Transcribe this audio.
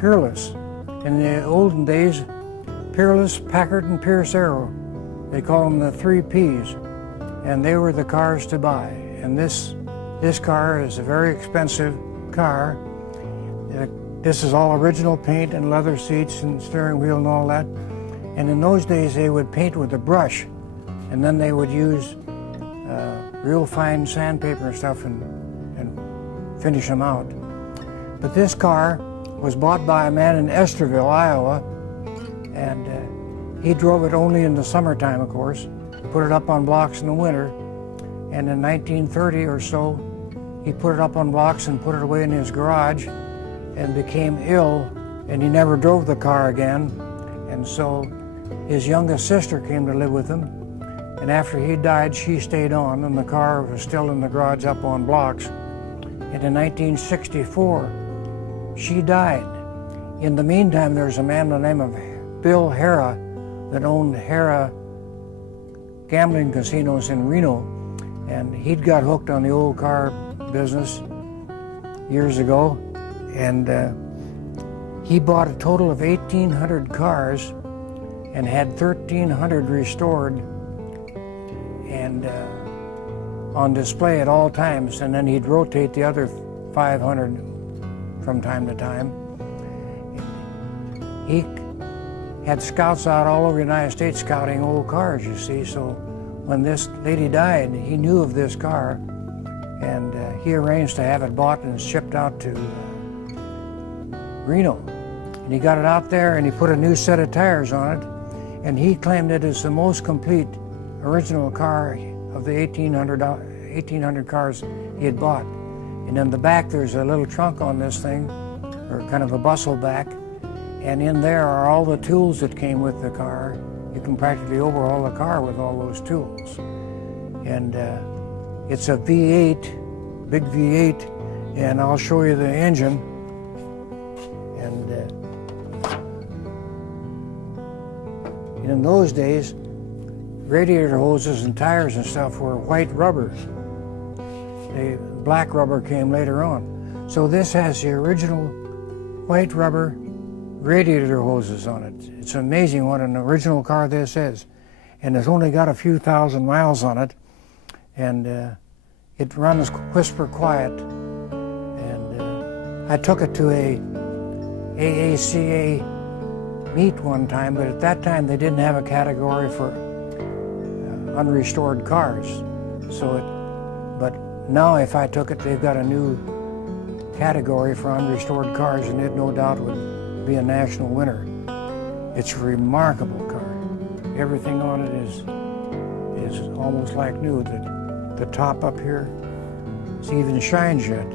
Peerless. In the olden days, Peerless, Packard, and Pierce Arrow. They call them the 3 Ps, and they were the cars to buy. And this car is a very expensive car. This is all original paint and leather seats and steering wheel and all that. And in those days, they would paint with a brush, and then they would use real fine sandpaper and stuff and finish them out. But this car was bought by a man in Esterville, Iowa, and he drove it only in the summertime, of course, put it up on blocks in the winter, and in 1930 or so, he put it up on blocks and put it away in his garage and became ill, and he never drove the car again. And so his youngest sister came to live with him, and after he died, she stayed on, and the car was still in the garage up on blocks. And in 1964, she died. In the meantime, there's a man by the name of Bill Hara that owned Hara gambling casinos in Reno, and he'd got hooked on the old car business years ago, and he bought a total of 1,800 cars and had 1,300 restored and on display at all times, and then he'd rotate the other 500 from time to time. He had scouts out all over the United States scouting old cars, you see, so when this lady died, he knew of this car, and he arranged to have it bought and shipped out to Reno. And he got it out there, and he put a new set of tires on it, and he claimed it as the most complete original car of the 1,800 cars he had bought. And in the back, there's a little trunk on this thing, or kind of a bustle back, and in there are all the tools that came with the car. You can practically overhaul the car with all those tools. And it's a V8, big V8, and I'll show you the engine. And in those days, radiator hoses and tires and stuff were white rubber. The black rubber came later on. So this has the original white rubber radiator hoses on it. It's amazing what an original car this is. And it's only got a few thousand miles on it. And it runs whisper quiet. And I took it to a AACA meet one time, but at that time they didn't have a category for unrestored cars. But now if I took it, they've got a new category for unrestored cars, and it no doubt would be a national winner. It's a remarkable car. Everything on it is almost like new. The top up here, it even shines yet.